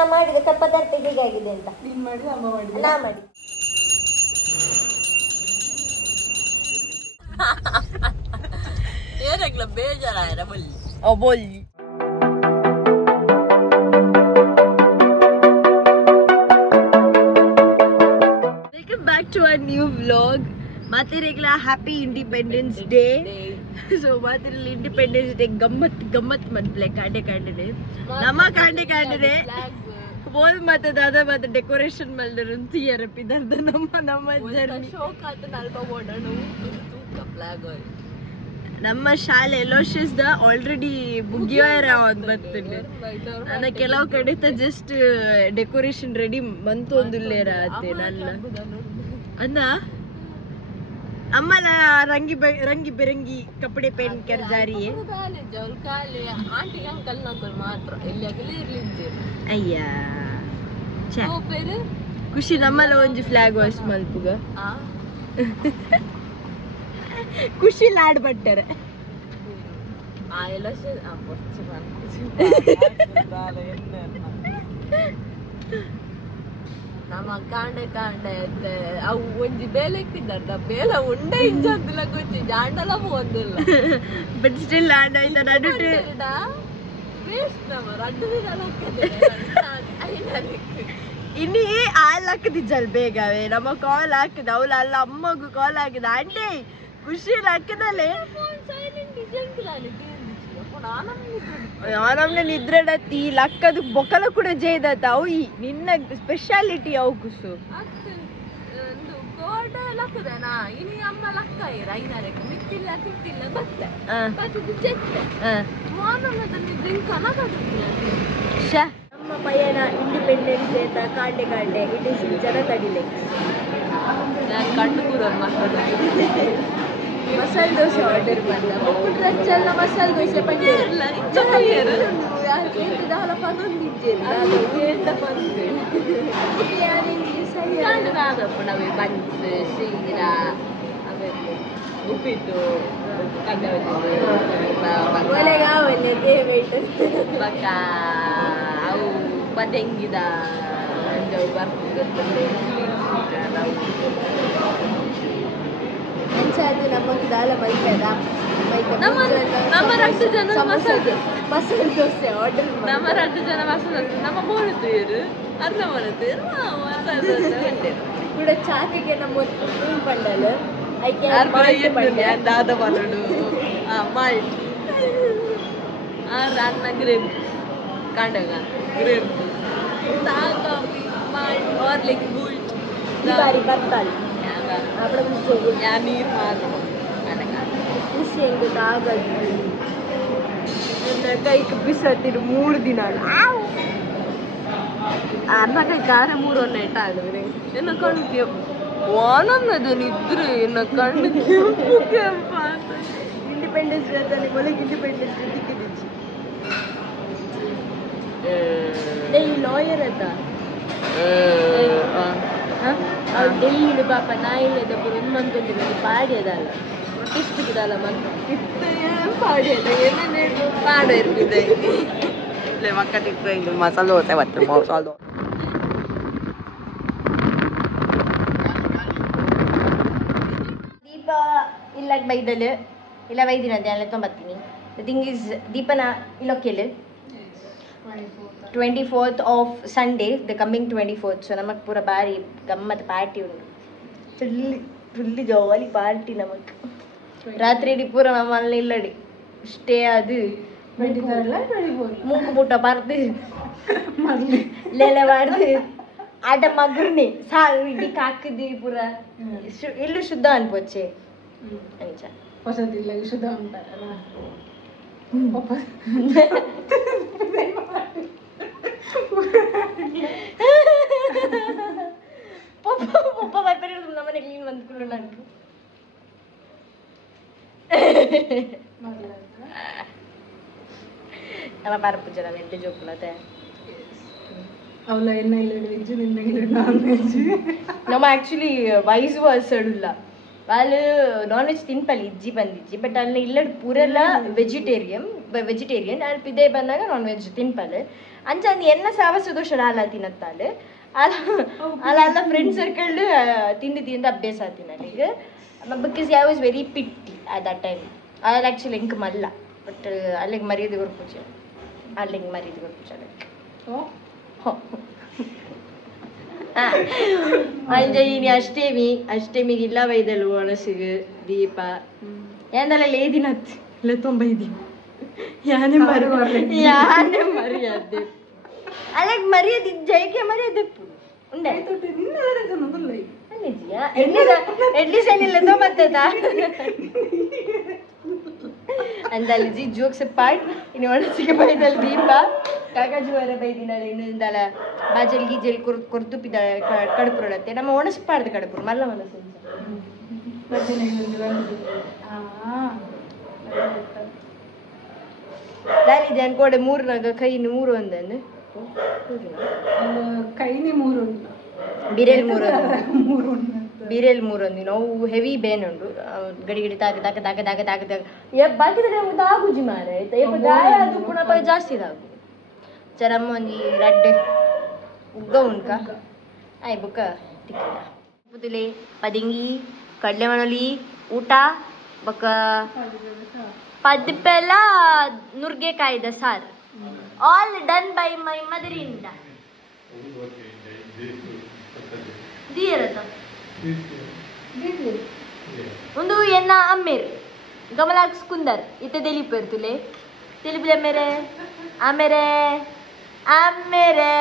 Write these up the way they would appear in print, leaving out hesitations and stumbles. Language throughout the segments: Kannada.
ನಾ ಮಾಡಿದ ಪದಾರ್ಥ ಹೇಗಾಗಿದೆ ಅಂತ. ನೀನ್ ಮಾಡಿದ ಅಮ್ಮ ಮಾಡಿದ ನಾ ಮಾಡಿ. ಏನಕ್ಲ ಬೇಜಾರಾಯ್ರ ಬಲ್ಲಿ ಬೋಲಿ. Welcome back to our new vlog. ಮಾತಿರೆಗ್ಲ ಹ್ಯಾಪಿ ಇಂಡಿಪೆಂಡೆನ್ಸ್ ಡೇ. ಸೊ ಮಾತಿರಲ್ಲಿ ಇಂಡಿಪೆಂಡೆನ್ಸ್ ಡೇ ಗಮ್ಮತ್ ಮನ್ಪ್ಲೆ ಕಾಂಡೆ ನಮ್ಮ ಕಾಂಡೆ ಬೋಲ್ ಮತ್ತೆ ದಾದ ಮತ್ತೆ ಡೆಕೋರೇಷನ್ ಮಲ್ದರು ತೀಯರಪ್ಪಿದಾರ್ದು ನಮ್ಮ ಜರ್ನಿ ಶೋಕ್ ಆತ ನಲ್ಪ ಓಡೋಣ ತೂಕ ಫ್ಲಾಗ್ ನಮ್ಮ ಶಾಲೆ ಎಲೋಶಿಸ್ದ ಆಲ್ರೆಡಿ ಮುಗಿಯೋರ ಒಂದ್ ಬರ್ತದೆ. ನನ್ನ ಕೆಲವು ಕಡೆ ಜಸ್ಟ್ ಡೆಕೋರೇಷನ್ ರೆಡಿ ಮಂತು ಒಂದುಲ್ಲೇರ ಆತೆ ನನ್ನ ಅನ್ನ ಅಮ್ಮನ ರಂಗಿ ಬೆರಂಗಿ ಕಪಡೆ ಪೇನ್ कर जा रही है. ಆಂಟಿ ಅಂಕಲ್ ನಂಬರ್ ಮಾತ್ರ ಎಲ್ಲಿ ಆಗಲಿ ಇರ್ಲಿದ್ದೆ ಅಯ್ಯ ಖುಷಿ ನಮ್ಮಲ್ಲ ಒಂಜಿ ಫ್ಲಾಗ್ ವಾಶ್ ಮಲ್ಪುಗ ಖುಷಿ ಲಾಡ್ ಬಟ್ಟರೆ ಆ ಎಲ್ಲ ನಮ್ಮ ಕಾಂಡೆ ಅವು ಒಂಜಿ ಬೇಲೆ ಇಟ್ಟಿದ್ದಾರ ಬೇಲ ಉಂಡೆ ಇಂಜಂದಿಲ್ಲ ಗೊತ್ತಿ ಜಾಂಡಲ ಹೋದಿಲ್ಲ ಬಟ್ ಸ್ಟಿಲ್ ಲಾಡ್ ಆಯ್ತಾ ನಡು ವೇಸ್ಟ್ ನಮ್ಮ ರಡ್ಡು ಇನ್ನಿ ಹಾಲ್ ಹಾಕದಿಜ್ಜಲ್ ಬೇಗವೇ ನಮ್ಮ ಕಾಲ್ ಹಾಕಿದ ಅವಳ ಅಲ್ಲ ಅಮ್ಮಗೂ ಕಾಲ್ ಹಾಕಿದ ಆಂಟಿ ಖುಷಿ ಹಾಕಿದಲ್ಲೇ ನಮ್ನೆ ನಿದ್ರೆ ಡತ್ತಿ ಲಕ್ಕದ ಬೊಕ್ಕಲ ಕೂಡ ಜೇದತ್ತ ಅವು ನಿನ್ನ ಸ್ಪೆಷಾಲಿಟಿ ಅವು ಕುಸು ಲಕ್ಕದನಾ ಇನಿ ಅಮ್ಮ ಲಕ್ಕ ಐನಾರಕ್ಕೆ ಮಿತ್ತಿಲ್ಲ ತಿತ್ತಿಲ್ಲ ಬತ್ತೆ ನಮ್ಮ ಪಯಣ ಇಂಡಿಪೆಂಡೆನ್ಸ್ ಡೇ ಕಾಂಡೆ ಇಟ್ ಇಸ್ ಜನ ತಡಿಲೆ ನಾನು ಕಂಡು ಕೂಡ ಮಸಾಲೆ ದೋಸೆ ಆರ್ಡರ್ ಮಾಡಿದ ಮಕ್ಕಳ ಮಸಾಲೆ ದೋಸೆ ಪಂಡಿರಲ್ಲ ನಾವೇ ಬನ್ಸ್ ಸೀರಾ ಉಪ್ಪಿಟ್ಟು ಬಕ್ಕ ಅವು ಪದಂಗಿದ ಬರ್ತದೆ ನಮಗೆ ದಾಲ ಮಲ್ಪದ ನಮ್ಮ ರಟ್ಟು ಜನ ಮಸಾಲೆ ದೋಸೆ ಆರ್ಡರ್ ನಮ್ಮ ರಟ್ಟು ಜನ ಮಸಾಲೆ ದೋಸೆ ನಮ್ಮ ಬೋಳುತ್ತೀರು ಅರ್ಧ ಮಾಡುತ್ತೀರು ಮಸಾಲೆ ದೋಸೆ ಕೂಡ ಚಾಕಿಗೆ ನಮ್ಮ ಪಂಡಲು ದಾದ ಬಲಡು ಮಾಲ್ಟ್ ಅನ್ನ ಗ್ರೇಪ್ ಕಾಂಡಗ ಗ್ರೇಪ್ ಕಾಫಿ ಮಾಲ್ಟ್ ಹಾರ್ಲಿಕ್ ಬೂಲ್ಟ್ ಬಾರಿ ಬರ್ತಾಳೆ ಯಾ ನೀರು ಮಾರು ಖುಷಿ ಹೆಂಗೆ ಆಗದು ನನ್ನ ಕೈಗೆ ಬಿಸತ್ತಿರು 3 ದಿನ ಅನ್ನ ಕೈ ಖಾರ 3 ಇಟ್ಟ ಆಗಿದ್ರೆ ಎನ್ನ ಕಣ್ಣು ಕೆಂಪು ವಾನನ್ನದು ನಿದ್ರೆ ಎನ್ನ ಕಣ್ಣು ಕೆಂಪು ಕೆಂಪ ಇಂಡಿಪೆಂಡೆನ್ಸ್ ಡೇ ತಾನೆ ಒಳಗೆ ಇಂಡಿಪೆಂಡೆನ್ಸ್ ಡೇ ತಿಕ್ಕಿದಿಚ್ಚಿ ಈ ಲಾಯರ್ ಅತ್ತ ಅವ್ರು ಡೆಲ್ಲಿ ಪಾಪ ನಾ ಇಲ್ಲದ ಇನ್ನೊಂದು ಪಾಡಿ ಅದಲ್ಲ ಟಿಸ್ಟಿದಲ್ಲ ಮತ್ತೆ ಪಾಡಿ ಅದ ಏನೇನು ಪಾಡು ಇರ್ತಿದೆ ಇಲ್ಲೇ ಮಕ್ಕಳಿಗೆ ಇದು ಮಸಾಲೆ ದೋಸೆ ಮತ್ತು ಮಸಾಲೆ ದೋಸೆ ದೀಪ ಇಲ್ಲ ಬೈದಲು ಇಲ್ಲ ಬೈದಿನಂತೆ ಅಲ್ಲ ತೊಂಬತ್ತೀನಿ ದ ಥಿಂಗ್ ಈಸ್ ದೀಪನ ಇಲ್ಲೊಕ್ಕೆಲು 24th of Sunday the coming 24th so ನಮಗೆ ಪೂರ ಭಾರಿ ಗಮ್ಮತ್ ಪಾರ್ಟಿ ಉಂಟು ಫುಲ್ಲಿ ಜಾಲಿ ಪಾರ್ಟಿ ನಮಗೆ ರಾತ್ರಿ ಇಡೀ ಪೂರ ನಮ್ಮಲ್ಲಿ ಇಲ್ಲಡಿ ಸ್ಟೇ ಅದು ಮೂಗು ಮುಟ್ಟ ಬರ್ದು ಲೆಲೆ ಮಾಡ್ದು ಆಟ ಮಗುರ್ನಿ ಸಾಲು ಇಡೀ ಕಾಕದಿ ಪೂರ ಇಲ್ಲೂ ಶುದ್ಧ ಅನ್ಪೋಚೆ ಅಂಚ ಹೊಸದಿಲ್ಲ ಶುದ್ಧ ಅಂತಾರಲ್ಲ ಪಪ್ಪ ಬರ್ತಾರೆ ನಮ್ಮನೆ ಕ್ಲೀನ್ ಬಂದ್ಕೊಳ್ಳು ನನಗೆ ನಮ್ಮ ಪರಪು ಜನ ಎಂಟು ಜೋಕುಲತೆ ಅವಳ ಎಣ್ಣೆ ಇಲ್ಲ ವೆಜ್ ನಿನ್ನ ನಾನ್ ವೆಜ್ ನಮ್ಮ ಆ್ಯಕ್ಚುಲಿ ವೈಸ್ ವರ್ಸಡ್ ಇಲ್ಲ వాళ్ళు ನಾನ್ ವೆಜ್ ತಿನ್ಪಲ್ಲಿ ಇಜ್ಜಿ ಬಂದಿಜ್ಜಿ ಬಟ್ ಅಲ್ಲಿ ಇಲ್ಲ ಪೂರೆಲ್ಲ ವೆಜಿಟೇರಿಯನ್ ಅಲ್ಲಿ ಪಿದೆ ಬಂದಾಗ ನಾನ್ ವೆಜ್ ತಿನ್ಪಲ್ಲಿ ಅಂಚಂದು ಎನ್ನ ಸಾವಸ ದೋಷ ಅಲ್ಲ ತಿನ್ನತ್ತಾಳು ಅಲ್ಲ ಫ್ರೆಂಡ್ ಸರ್ಕಲ್ ತಿಂದು ತಿಂದು ಅಭ್ಯಾಸ ಆತಿನಲ್ಲಿ ಈಗ because I was very petty at that time ಅಲ್ಲಿ ಆ್ಯಕ್ಚುಲಿ ಎಂಕ್ ಮಲ್ಲ ಬಟ್ ಅಲ್ಲಿಗೆ ಮರ್ಯಾದೆ ಕೊಡ್ಪುಚ ಅಲ್ಲಿಗೆ ಮರ್ಯಾದೆ ಕೊಡ್ಪುಚ ಅಂಜಯಿನಿ ಅಷ್ಟಮಿಗೆ ಇಲ್ಲ ಬೈದಲು ಒಳಸಿಗೆ ದೀಪ ಏನಲ್ಲ ಲೇದಿನತ್ ಇಲ್ಲ 95 ಯಾನೆ ಮರ್ಯಾದೆ ಅಲ್ಲಿಗೆ ಮರ್ಯಾದೆ ಜೈಕೆ ಮರ್ಯಾದೆ ಉಂಡೆ ಎಟ್ಲೀಸ್ಟ್ ಏನಿಲ್ಲ ತೊಂಬತ್ತದ ಅಂದಲ್ಲಿ ಜಿ ಜೋಕ್ಸ್ ಪಾರ್ಟ್ ಇನ್ನು ಒಳಸಿಗೆ ಬೈದಲ್ಲಿ ದೀಪ ಕಾಗಜುವರ ಬೈದಿನಲ್ಲಿ ಇನ್ನೊಂದಲ ಬಾಜಲ್ ಗೀಜಲ್ ಕೊರ್ದುಪ್ಪಿದ ಕಡುಪುರಡತ್ತೆ ನಮ್ಮ ಒಣಸ್ಪಾರ್ದು ಕಡುಪುರು ಮಲ್ಲ ಮನಸ್ಸು ದಾಲಿದೆ ಅನ್ಕೋಡೆ 3 ಕೈನು 3 ಒಂದನ್ನು ಕೈನಿ 3 ಉಂಟು ಬಿರೇಲ್ 3 ಒಂದು ನಾವು ಹೆವಿ ಬೇನ್ ಉಂಟು ಗಡಿ ತಾಕ ಬಾಕಿದ್ರೆ ಆಗುಜಿ ಮಾರೆ ಗಾಯ ಅದು ಪುನಃ ಜಾಸ್ತಿ ಇದಾಗು ಚರಮ್ಮ ಒಂಜಿ ರಡ್ಡ್ ಉಗ್ಗ ಉಂಟ ಆಯ್ ಬುಕ್ಕ ತಿಕ್ಕಿದ ಪುತುಲೆ ಪದಿಂಗಿ ಕಡ್ಲೆ ಮಣಲಿ ಊಟ ಬೊಕ್ಕ ಪದ್ಪೆಲ್ಲ ನುರ್ಗೆಕಾಯ್ದ ಸಾರು ಆಲ್ ಡನ್ ಬೈ ಮೈ ಮದರಿಂದ ದೀರತ ಒಂದು ಎನ್ನ ಅಮ್ಮೇರ್ ಗಮಲಾಕ್ಸ್ ಕುಂದರ್ ಇತ್ತೆ ತಿಳಿಪೇರ್ತುಲೆ ತಿಳಿಪಿಲೆ ಮೇರೆ ಆಮೇರೆ ಆಮೇರೆ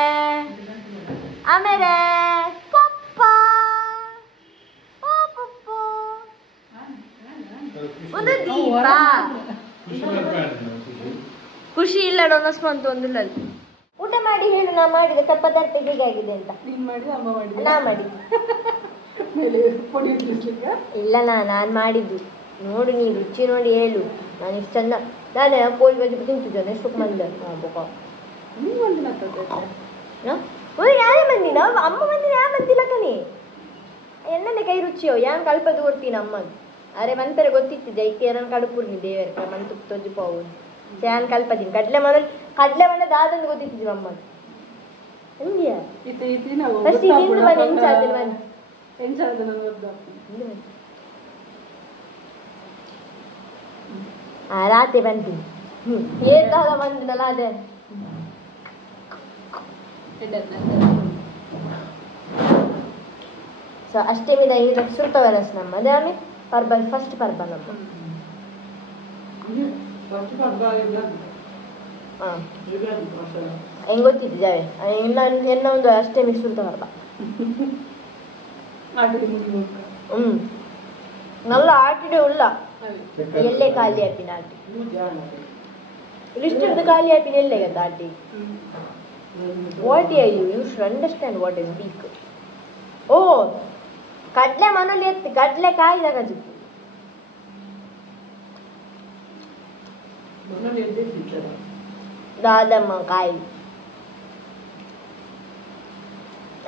ಆಮೇರೆ ಪಪ್ಪ ಪಪ್ಪ ಒಂದು ದೀಪ ಖುಷಿ ಇಲ್ಲ ಡೊನಸ್ಮಂತ ಒಂದಿಲ್ಲ ಊಟ ಮಾಡಿ ಹೇಳು ನಾ ಮಾಡಿದ ಪದಾರ್ಥ ಹೇಗಾಗಿದೆ ಅಂತ ನಾ ಮಾಡಿ ಇಲ್ಲ ನಾನು ಮಾಡಿದ್ದು ನೋಡು ನೀ ರುಚಿ ನೋಡಿ ಹೇಳು ನಾನು ಇಷ್ಟು ಚಂದ ನಾನು ಕೋಳಿ ಬಜ್ಜಿ ತಿಂತಿದ್ದೇನೆ ಎಷ್ಟು ಮಂದಿ ಯಾರೇ ಮಂದಿನ ಅಮ್ಮ ಮಂದಿನ ಯಾ ಮಂದಿಲ್ಲ ಕಣಿ ಎಣ್ಣೆ ಕೈ ರುಚಿಯೋ ಯಾನ್ ಕಲ್ಪದು ಕೊಡ್ತೀನಿ ಅಮ್ಮದು ಅರೆ ಮನ್ಪೆರೆ ಗೊತ್ತಿತ್ತು ಜೈಕೆ ಯಾರನ್ನು ಕಡುಪುರ್ನಿ ದೇವರ ಮನ್ ತುಪ್ಪ ತೊಜ್ಜು ಪಾವು ಯಾನ್ ಕಲ್ಪದೀನಿ ಕಡ್ಲೆ ಮನೆ ದಾದಂದು ಗೊತ್ತಿತ್ತು ಅಮ್ಮದು ಹಂಗಿಯಾ ಫಸ್ಟ್ ತಿಂದು ಬನ್ನಿ ಎಂಚಾದ ರಾತ್ರಿ ಬಂತೀನಿ ಏತಾದ ಬಂದಿನಲ್ಲ ಅದೇ ಸೊ ಅಷ್ಟಮಿದ ಈಗ ಸುರ್ತವರಸ್ ನಮ್ಮದೇ ಆಮೇಲೆ ಪರ್ಬ ಫಸ್ಟ್ ಪರ್ಬ ನಮ್ಮ ಹಾಂ ಹೆಂಗೆ ಗೊತ್ತಿತ್ತು ಜಾವೆ ಎನ್ನ ಒಂದು ಅಷ್ಟಮಿ ಸುರ್ತ ಪರ್ಬ നല്ല ആട്ടിടെ ഉള്ള എല്ലേ കാലിയാപ്പിന് ആട്ടി ലിസ്റ്റ് എടുത്ത് കാലിയാപ്പിന് എല്ലേ കഥ ആട്ടി what are you should understand what is speak ಓ ಕಡ್ಲೆ ಮನೇಲಿ ಎತ್ತು ಕಡ್ಲೆ ಕಾಯ್ದಾಗ ಜಿಪ್ಪು ದಾದಮ್ಮ ಕಾಯಿ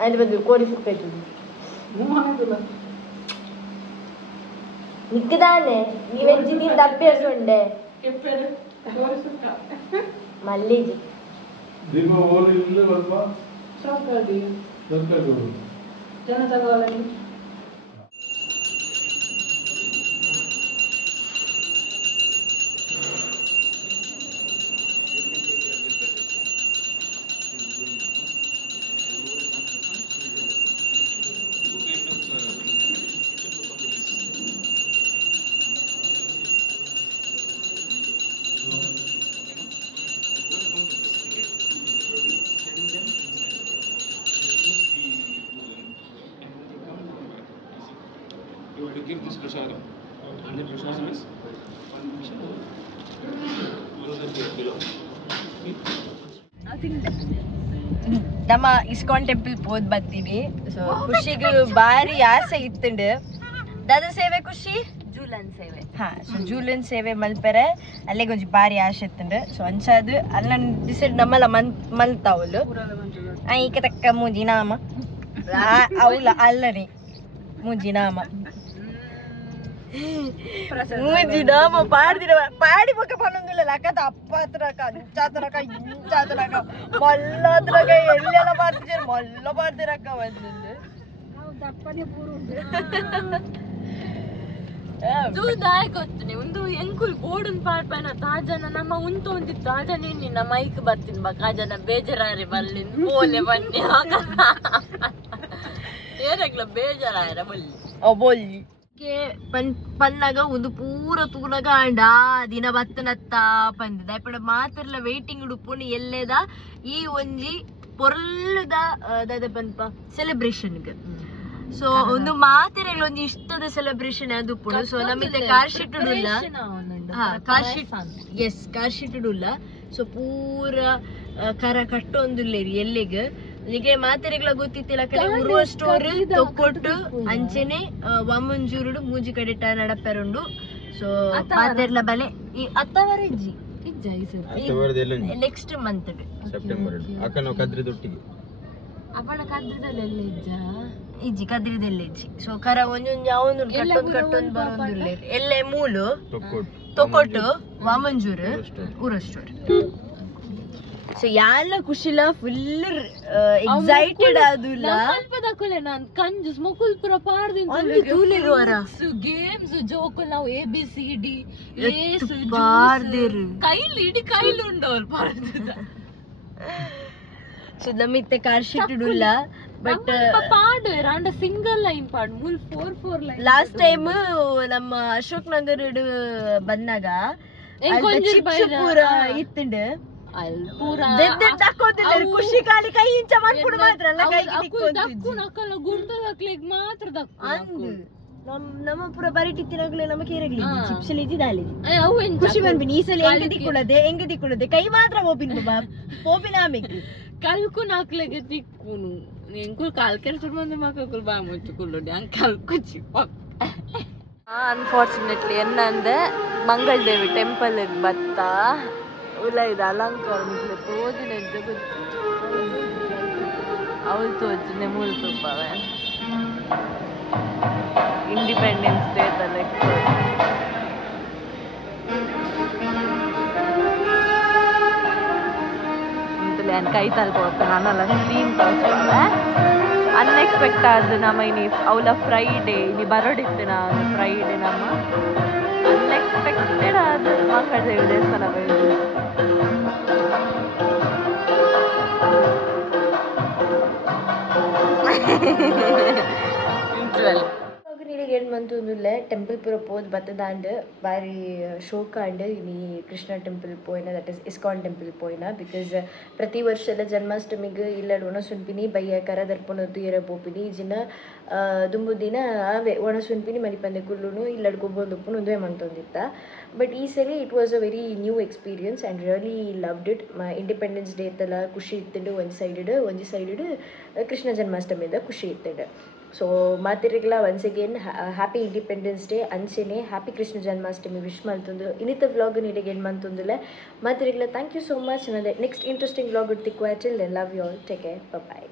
ಅದು ಬಂದು ಕೋಡಿ ಸುಕ್ಕಾಯ್ತು ನಿಕ್ಕದಾನೆ ಈ ವೆಜ್ಜಿ ತಿಂದ ಅಭ್ಯಾಸ ಉಂಡೆ ಮಲ್ಲಿಜಿ To give this prasada, and the prasada is 1 below. ನಮ್ಮ ಇಸ್ಕಾನ್ ಟೆಂಪಲ್ ಹೋದ್ ಬರ್ತೀವಿ. ಸೊ ಖುಷಿಗೆ ಭಾರಿ ಆಸೆ ಇತ್ತಂಡು ದಾದ ಸೇವೆ ಖುಷಿ ಜೂಲನ್ ಸೇವೆ ಸೊ ಜೂಲನ್ ಸೇವೆ ಮಲ್ಪೆರೆ ಅಲ್ಲಿಗೆ ಒಂಚು ಭಾರಿ ಆಸೆ ಇತ್ತಂಡು ಸೊ ಅನ್ಸದು ಅಲ್ಲ ಡಿಸೈಡ್ ನಮ್ಮಲ್ಲ ಮಲ್ತಾವಲು ಈಕ ತಕ್ಕ ಮೂಜಿ ನಾಮ ಅವಲ್ಲ ಅಲ್ಲರಿ ಮೂಜಿ ನಾಮ ಮೂಜಿ ನಾಮ ಪಾಡ್ದಿರ ಪಾಡಿ ಪಕ್ಕ ಪನ್ನೊಂದಿಲ್ಲ ಲಕ್ಕದ ಅಪ್ಪತ್ರಕ ಅಂಚಾತ್ರಕ ಇಂಚಾತ್ರಕ ಮಲ್ಲತ್ರಕ ಎಲ್ಲೆಲ್ಲ ಮಾಡ್ತಿದ್ರು ಮಲ್ಲ ಮಾಡ್ದಿರಕ್ಕ ಬಂದಿದ್ದು ದಾಯ ಗೊತ್ತನೆ ಒಂದು ಎಂಕುಲ್ ಬೋರ್ಡನ್ ಪಾಡ್ಪನ ತಾಜನ ನಮ್ಮ ಉಂಟು ಒಂದಿತ್ತು ತಾಜನ ನಿನ್ನ ಮೈಕ್ ಬರ್ತೀನಿ ಬಾ ಕಾಜನ ಬೇಜಾರಾರೆ ಬಲ್ಲಿಂದ ಬೋಲೆ ಬನ್ನಿ ಏನಾಗ್ಲ ಬೇಜಾರಾರ ಬಲ್ಲಿ ಬೊಲ್ಲಿ ಪನ್ನಾಗ ಒಂದು ಪೂರ ತೂನಗ ಅಂಡ ದಿನ ಬತ್ತನತ್ತ ಪಂದಿದ ಇಪ್ಪಡ ಮಾತ್ರಲ್ಲ ವೇಟಿಂಗ್ ಉಡುಪುಣಿ ಎಲ್ಲೆದ ಈ ಒಂಜಿ ಪೊರ್ಲದ ದಾದ ಪನ್ಪ ಸೆಲೆಬ್ರೇಷನ್ಗೆ ಸೊ ಒಂದು ಮಾತಿರಲ್ಲ ಒಂದು ಇಷ್ಟದ ಸೆಲೆಬ್ರೇಷನ್ ಅದು ಪುಣ ಸೊ ನಮ್ಮಿಂದ ಕಾರ್ ಶೀಟ್ ಉಡುಲ್ಲ car sheet yes car sheet ಉಡುಲ್ಲ ಸೊ ಪೂರ ಕರ ಕಟ್ಟೊಂದುಲ್ಲೇರಿ ಎಲ್ಲಿಗೆ ನಿಗೆ ಮಾತೆರೆಗಳ ಗೊತ್ತಿತ್ತಿಲ್ಲ ಕಡೆ ಉರುವ ಸ್ಟೋರ್ ತೊಕ್ಕೊಟ್ಟು ಅಂಚೆನೆ ವಾಮಂಜೂರುಡು ಮೂಜಿ ಕಡೆಟ ನಡಪೆರುಂಡು ಸೊ ಮಾತೆರ್ಲ ಬಲೆ ಈ ಅತ್ತವರ ಇಜ್ಜಿ ನೆಕ್ಸ್ಟ್ ಮಂತ್ ಸೆಪ್ಟೆಂಬರ್ ಅಕ್ಕನ ಕದ್ರಿದೊಟ್ಟಿಗೆ ಅವಳ ಕದ್ರದಲ್ಲಿ ಇಜ್ಜಿ ಕದ್ರಿದೆಲ್ಲ ಇಜ್ಜಿ ಸೊ ಕರ ಒಂದೊಂದು ಯಾವೊಂದು ಕಟ್ಟೊಂದು ಬರೋದಿಲ್ಲ ಎಲ್ಲೆ ಮೂಲು ತೊಕ್ಕೊಟ್ಟು ವಾಮಂಜೂರು ಊರ ಸ್ಟೋರ್ ಸೊ ಯಾಲ್ಲ ಖುಷಿಲ ಫುಲ್ ಎಕ್ಸೈಟೆಡ್ ಆದುಲ್ಲ ಅಲ್ಪದಕ್ಕಲೆ ನಾನು ಕಂಜು ಸ್ಮೊಕುಲ್ ಪುರ ಪಾಡ್ದಿಂತ ಗೇಮ್ಸ್ ಜೋಕುಲ್ ನಾವು ABCD ಪಾಡ್ದಿರು ಕೈಲಿ ಇಡಿ ಕೈಲಿ ಉಂಡವ್ರು ಪಾಡ್ದಿದ್ದ ಸೊ ನಮಿತ್ತೆ ಕಾರ್ ಶೀಟ್ ಇಡುಲ್ಲ ಬಟ್ ಪಾಡು ರಾಂಡ ಸಿಂಗಲ್ ಲೈನ್ ಪಾಡು ಮೂಲ್ 4 ಲೈನ್ ಲಾಸ್ಟ್ ಟೈಮ್ ನಮ್ಮ ಅಶೋಕ್ ನಗರ್ ಬಂದಾಗ ಪೂರ ಇತ್ತಂಡು ಖುಷಿ ಕಾಲಿ ಕೈ ಇಂಚ ಮಾಡ್ಕೊಂಡು ಮಾತ್ರ ಮಾತ್ರ ನಮ್ಮ ಪುರ ಬರಿಟಿ ತಿನ್ನೋಗ್ಲೆ ನಮ್ಮ ಕೇರಗ್ಲಿ ಚಿಪ್ಸ್ ಇದ್ದಿದ್ದಾಲಿ ಖುಷಿ ಬಂದ್ಬಿನಿ ಈ ಸಲ ಹೆಂಗೆ ತಿಕ್ಕೊಳದೆ ಕೈ ಮಾತ್ರ ಓಪಿನ್ ಓಪಿನ ಆಮೇಲೆ ಕಲ್ಕು ನಾಕ್ಲೆಗೆ ತಿಕ್ಕುನು ಎಂಕುಲ್ ಕಾಲ್ ಕೆಲ್ಸ ಬಂದ ಮಕ್ಕಳು ಬಾ ಮುಚ್ಚುಕೊಳ್ಳಿ ಹಂಗೆ ಕಲ್ಕು ಚಿಪ್ಪ ಅನ್ಫಾರ್ಚುನೇಟ್ಲಿ ಏನಂದೆ ಮಂಗಳ ದೇವಿ ಟೆಂಪಲ್ ಬತ್ತ ಉಲ್ಲ ಇದು ಅಲಂಕಾರ ಮುಗ್ಲೆ ತೋದಿನ ಅವಳು ತೋಜನೆ ಮೂರು ತುಂಬವೆ ಇಂಡಿಪೆಂಡೆನ್ಸ್ ಡೇ ತಲೆ ಕೈ ತಲ್ಕೋತ ನಾನಲ್ಲ ಕ್ಲೀನ್ ತೋರಿಸ್ಕೊಂಡೆ ಅನ್ಎಕ್ಸ್ಪೆಕ್ಟ್ ಆದ ನಮ್ಮ ಇನಿ ಅವಳ ಫ್ರೈಡೇ ಇಲ್ಲಿ ಬರೋಡಿತ್ತು ನಾನು ಫ್ರೈಡೇ ನಮ್ಮ ಅನ್ಎಕ್ಸ್ಪೆಕ್ಟೆಡ್ ಆದ ಮಂಗಳ ದೇವಿ ದೇವಸ್ಥಾನ ಏನ್ ಬಂತು ಅಂದ್ರೆ ಟೆಂಪಲ್ ಪೂರ ಪೋದ್ ಬತ್ತದಾಂಡ್ ಬಾರಿ ಶೋಕ ಅಂಡ್ ಇನಿ ಕೃಷ್ಣ ಟೆಂಪಲ್ ಪೋಯಿನ ದಟ್ ಇಸ್ ಇಸ್ಕಾನ್ ಟೆಂಪಲ್ ಪೋಯಿನ ಬಿಕಾಸ್ ಪ್ರತಿ ವರ್ಷದ ಜನ್ಮಾಷ್ಟಮಿಗೆ ಇಲ್ಲಡ್ ಒಣಸುನ್ಪಿನಿ ಬಯ್ಯ ಕರ ದರ್ಪಣದ್ದು ಇರ ಬೋಪಿನಿ ಜಿನ ದುಂಬು ದಿನ ಅವೇ ಒಣಸುನ್ಪಿನಿ ಮರಿಪಂದೆ ಕುಲ್ಲುನು ಇಲ್ಲಡ್ ಗೊಬ್ಬೊಂದುಪ್ಪುನು ಒಂದೇ ಮಂತೊಂದಿತ್ತ ಬಟ್ ಈ ಸರಿ it was a very new experience and really loved it independence day ಇತ್ತಲ್ಲ ಖುಷಿ ಇತ್ತಿಂಡು ಒಂಜಿ ಸೈಡ್ ಕೃಷ್ಣ ಜನ್ಮಾಷ್ಟಮಿದ ಖುಷಿ ಇತ್ತಿಂಡು ಸೊ ಮಾತಿರಿಗ್ಲ once again happy independence day ಅಂಚೆನೆ ಹ್ಯಾಪಿ ಕೃಷ್ಣ ಜನ್ಮಾಷ್ಟಮಿ ವಿಶ್ ಮಲ್ತಂದು ಇನ್ನಿತ ವ್ಲಾಗ್ ನೀರಿಗೆ ಏನು ಮಂತಂದಿಲ್ಲ ಮಾತಿರಿಗ್ಲ thank you so much next interesting vlog ತಿಕ್ಕು till then love you all take care by